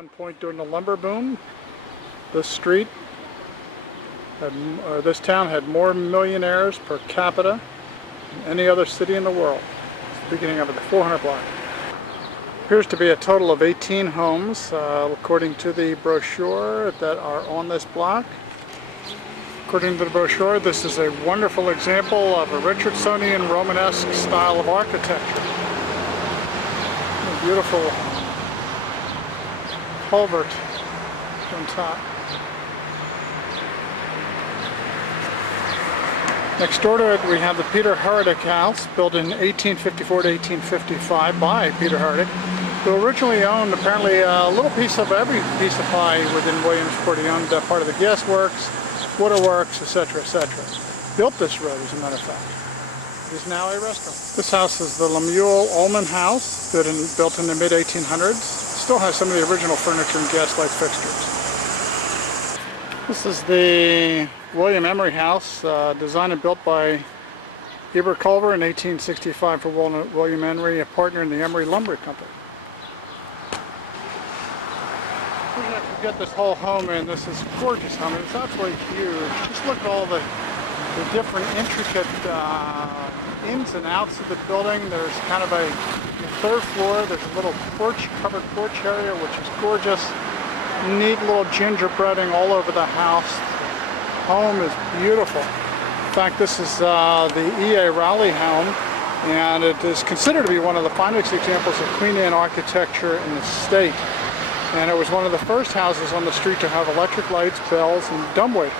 One point during the lumber boom, this town had more millionaires per capita than any other city in the world. It's the beginning of the 400 block. Appears to be a total of 18 homes, according to the brochure, that are on this block. According to the brochure, this is a wonderful example of a Richardsonian Romanesque style of architecture. A beautiful culvert on top. Next door to it, we have the Peter Hardick house, built in 1854 to 1855 by Peter Hardick, who originally owned apparently a little piece of every piece of pie within Williamsport. He owned part of the gas works, waterworks, etc., etc. Built this road, as a matter of fact. It is now a restaurant. This house is the Lemuel Ullman house, built in the mid-1800s. Still has some of the original furniture and gaslight fixtures. This is the William Emery house, designed and built by Heber Culver in 1865 for William Emery, a partner in the Emery Lumber Company. We're going to get this whole home in. This is a gorgeous home. It's absolutely huge. Just look at all the different intricate ins and outs of the building. There's kind of the third floor. There's a little covered porch area, which is gorgeous. Neat little gingerbreading all over the house. Home is beautiful. In fact, this is the E.A. Rowley home, and it is considered to be one of the finest examples of Queen Anne architecture in the state. And it was one of the first houses on the street to have electric lights, bells, and dumbwaiter.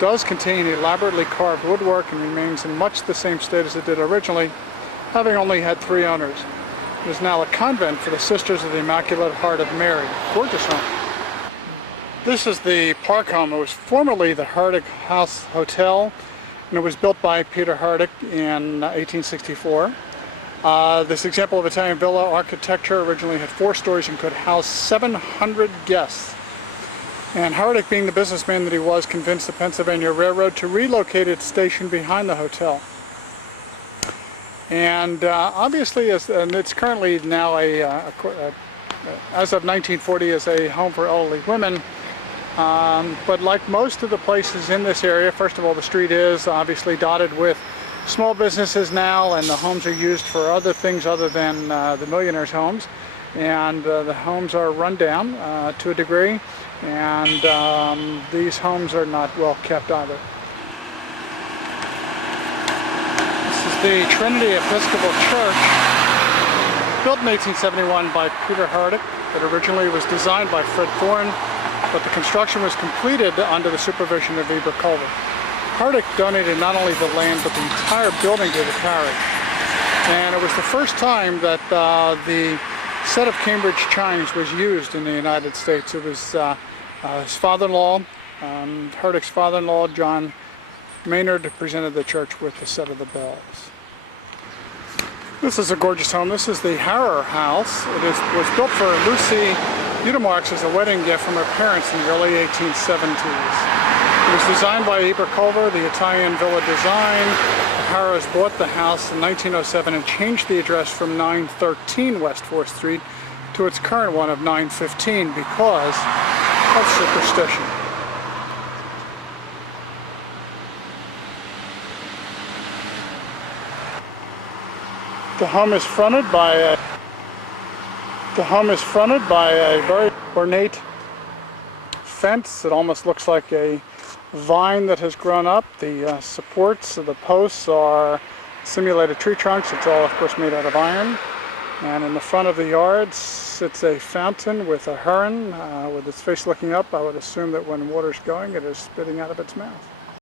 Does contain elaborately carved woodwork and remains in much the same state as it did originally, having only had 3 owners. It is now a convent for the Sisters of the Immaculate Heart of Mary. Gorgeous home. This is the Park home. It was formerly the Hardick House Hotel, and it was built by Peter Hardick in 1864. This example of Italian villa architecture originally had 4 stories and could house 700 guests. And Hardick, being the businessman that he was, convinced the Pennsylvania Railroad to relocate its station behind the hotel. And obviously, and it's currently now as of 1940, is a home for elderly women. But like most of the places in this area, first of all, the street is obviously dotted with small businesses now, and the homes are used for other things other than the millionaires' homes. And the homes are run down to a degree, and these homes are not well kept either. The Trinity Episcopal Church, built in 1871 by Peter Hardick. It originally was designed by Fred Thorne, but the construction was completed under the supervision of Heber Culver. Hardick donated not only the land, but the entire building to the parish. And it was the first time that the set of Cambridge chimes was used in the United States. It was his father-in-law, Hardick's father-in-law, John Maynard, presented the church with the set of the bells. This is a gorgeous home. This is the Harrer house. It was built for Lucy Udemarks as a wedding gift from her parents in the early 1870s. It was designed by Heber Culver, the Italian villa design. The Harrers bought the house in 1907 and changed the address from 913 West 4th Street to its current one of 915 because of superstition. The home is fronted by a very ornate fence. It almost looks like a vine that has grown up. The supports of the posts are simulated tree trunks. It's all, of course, made out of iron. And in the front of the yard sits a fountain with a heron with its face looking up. I would assume that when water's going, it is spitting out of its mouth.